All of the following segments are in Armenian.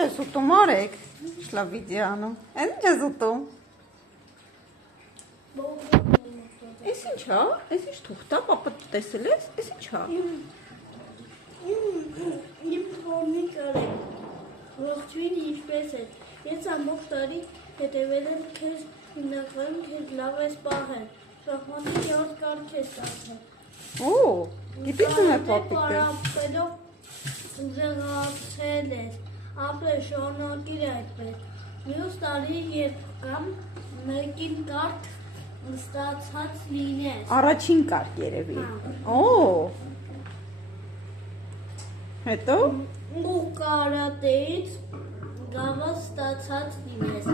ես ուտում արեք։ Շլա վիդեո անում։ Այն ինչ ես ուտում։ Էս ինչ հա։ Էս ինչ թուղթ է, պապա տեսել ես։ Էս ինչ հա։ Իմ թորնի կարեք։ Ողջույն ինչպես է։ Ես ամբողջ տարի հետևել եմ քեզ, հիմնականում քեզ լավ ես պահել։ Շախմատի յոթ կարգ ես ստացել։ Օ, գիտես ում է պապիկը։ Պարապելով ուժեղացել ես, ապրել շարունակիր այդպես։ Մյուս տարի երբ կամ մեկին կարդ ստացած լինես։ Առաջին կարգ երևի։ Օ։ Հետո ու կարատեից գավը ստացած լինես։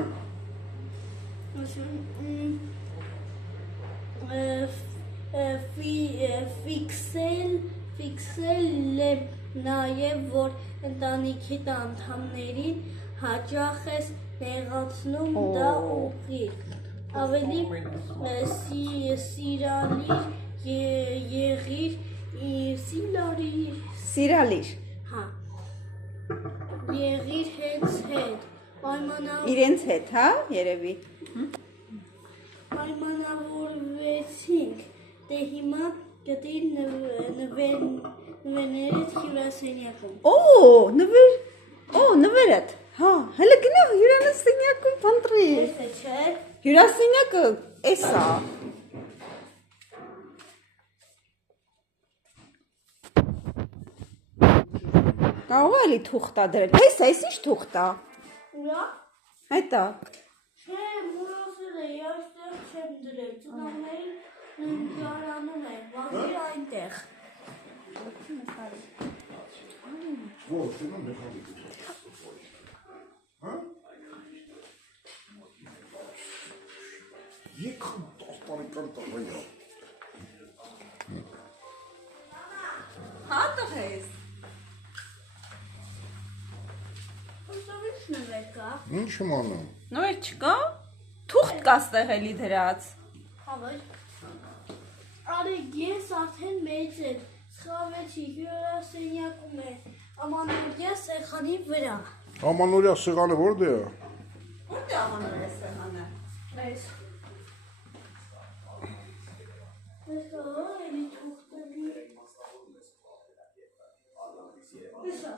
Ֆիքսել եմ նաև, որ ընտանիքիդ անդամներին հաճախ ես նեղացնում դա ուղիղ։ Ավելի սիրալիր։ Հա։ Եղիր հենց հետ։ Իրենց հետ, հա, երևի։ Պայմանավորվեցինք, դե հիմա գտիր նվերներիդ հյուրասենյակում։ Նվերդ, հա, հələ գնա հյուրասենյակում փնտրի։ Էս չէ։ Հյուրասենյակը էս է։ Կարող է էլի թուղթ դրել։ Էս ինչ թուղթ է։ Ուրա։ Հետո։ Չէ, մուրոսել է, այստեղ չեմ դրել, ծնողներին նկարանում է, վազիր այնտեղ։ Եկան 10 տարեկան տղայա։ Հա տղես։ Ոսով ինչ նվեր կա։ Ինչ եմ անում։ Նոր չկա։ Թուղթ կա ստեղ էլի դրած։ Հավեր։ Արեք ես արդեն մեծ եմ, սխավեցի հյուրասենյակում է, ամանորյա սեղանի վրա։ Ամանորյա սեղանը որտե է։ Որտե ամանորյա սեղանը։ Այս։ Այս էլի թուղթերի։ Եսա։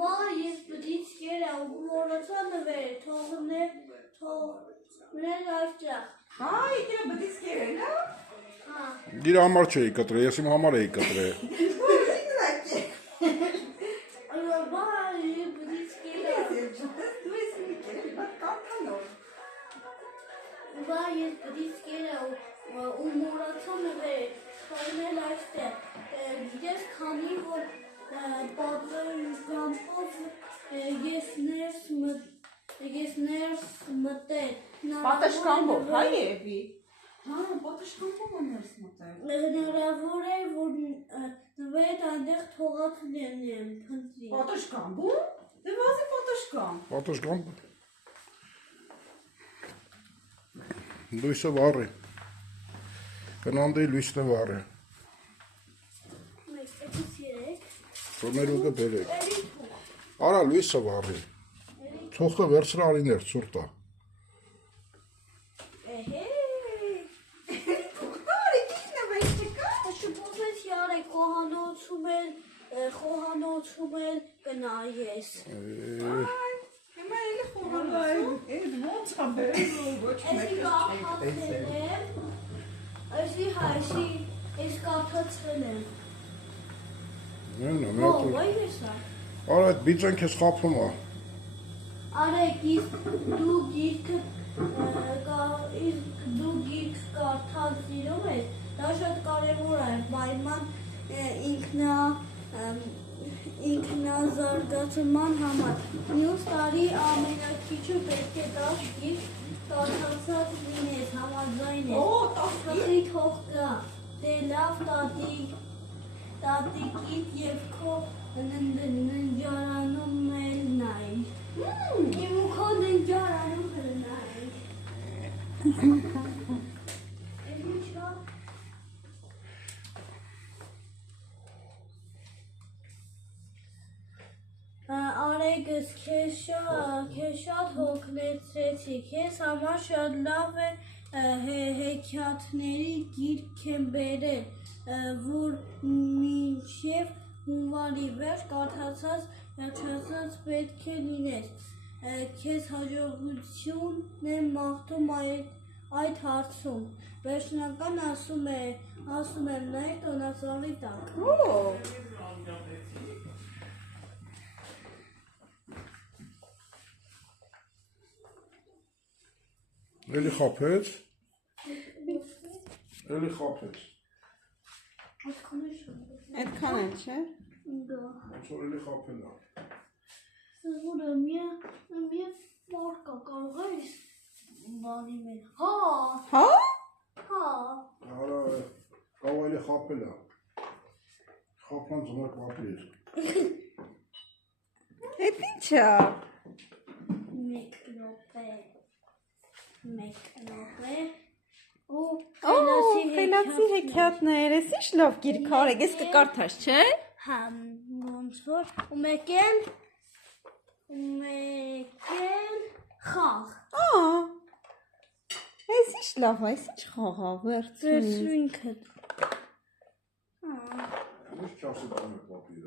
Վա ես բդից կերա ու մորացա նվեր, թողներ այստեղ։ Հա, եկել բդից կերել, հա։ Հա։ Իր համար չէի կտրել, ես իմ համար էի կտրել։ Վա ես բդից կերա։ Վա ես բդից կերա ու մորացա նվեր, թողներ այստեղ։ Ես քանի որ պատրամով ես ներս մտել։ Պատշկամբով, հա երևի։ Հա, պատշկամբով է ներս մտել։ Հնարավոր է, որ նվեր այնտեղ թողած լինեմ, փնտրի։ Պատշկամբով։ Դե վազի պատշկամբ։ Պատշկամբ։ Լույսը վառ է։ Գնանդեի լույսն է վառ է։ Մեկ երեք։ Թողներուկը բերեք։ Արա լույսը վառ է։ Թուղթը վերցրա արիներ ցուրտա։ Էհե։ Թուղթարի քիչ նվեր չկա։ Շփոթես յարեք խոհանոցում էլ կնայես։ Հիմա էլի խոհանոց։ Էդ ոնց է բերել ոչ Էսի կապացել եմ, էս կապացել եմ։ Նույնն է, Ո, վայ եսա։ Արա այդ բիծեն քեզ խափում է։ Արեք, իսկ դու գիրք կարդալ սիրում ես, դա շատ կարևոր է, պայման ինքնազարգացման համար։ Մյուս տարի ամենակիչը պետք է 10 գիրք կարդացած լինես, համաձայն ես։ Տղի թող կա, դե լավ տատիկիդ և քո ննջարանում էլ նայր։ Իմ ու քո ննջարանում էլ նայր։ այգս քեզ շատ հոգնեցրեցի, քեզ համար շատ լավ է հեքիաթների գիրք եմ բերել, որ մինչև հունվարի վերջ կարդացած պետք է լինես, քեզ հաջողություն եմ մաղթում այդ հարցում, վերջնական ասում եմ նայ տոնածառի տակ։ Էլի խափեց։ Էլի խափեց։ Այդքան է, չէ։ Да. Ոնց որ էլի խափել է։ Սովորը մի պարկա կարող ես բանի մեր։ Հա։ Հա։ Արա կարող էլի խափել է։ Խափան ծնող պապիր։ Էդ ի՞նչ է։ Մեկ րոպե։ Ու խելացի հեքիաթներ, ես ինչ լավ գիրք արեք, ես կկարդաս, չէ։ Հա, ոնց որ ու մեկ էլ խաղ։ Ես ինչ լավ, այս ինչ խաղ է, վերցրու։ Վերցրու ինքդ։ Ինչ չասի ծնող պապիրը։